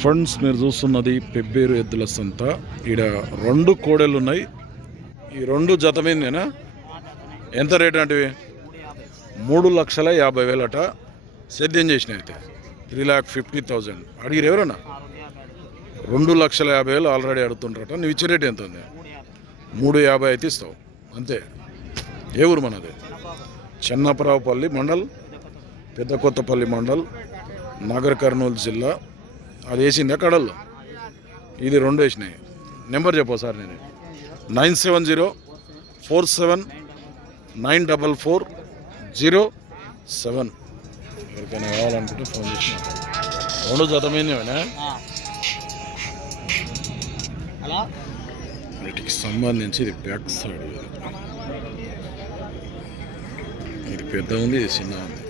Friends, మీరు చూస్తున్నది పెబ్బేరు ఎద్దుల సంత. ఈడ 2 కోడెలు ఉన్నాయి. ఈ 2 జతమేనా? ఎంత రేటు అంటే? 3,50,000 అట. సేద్యం చేసిన అయితే 3,50,000 అడిగిరు ఎవరన్నా? 2,50,000 ఆల్రెడీ అడుగుతుంటారట. నువ్వు ఇచ్చే రేటు ఎంత ఉంది? 3,50 అయితే ఇస్తావు అంతే. ఏ ఊరు మనది? చెన్నపరావుపల్లి మండల్, పెద్ద కొత్తపల్లి మండల్, నాగర్ కర్నూలు జిల్లా. అది వేసిందా కడల్లో? ఇది 2 వేసినాయి. నెంబర్ చెప్పు సార్. నేను 970447944007. ఎవరికైనా కావాలనుకుంటే ఫోన్ చేసిన. 2 జతమైనవేనా? వీటికి సంబంధించి ఇది బ్యాక్ సైడ్. ఇది పెద్ద ఉంది, ఇది చిన్న ఉంది.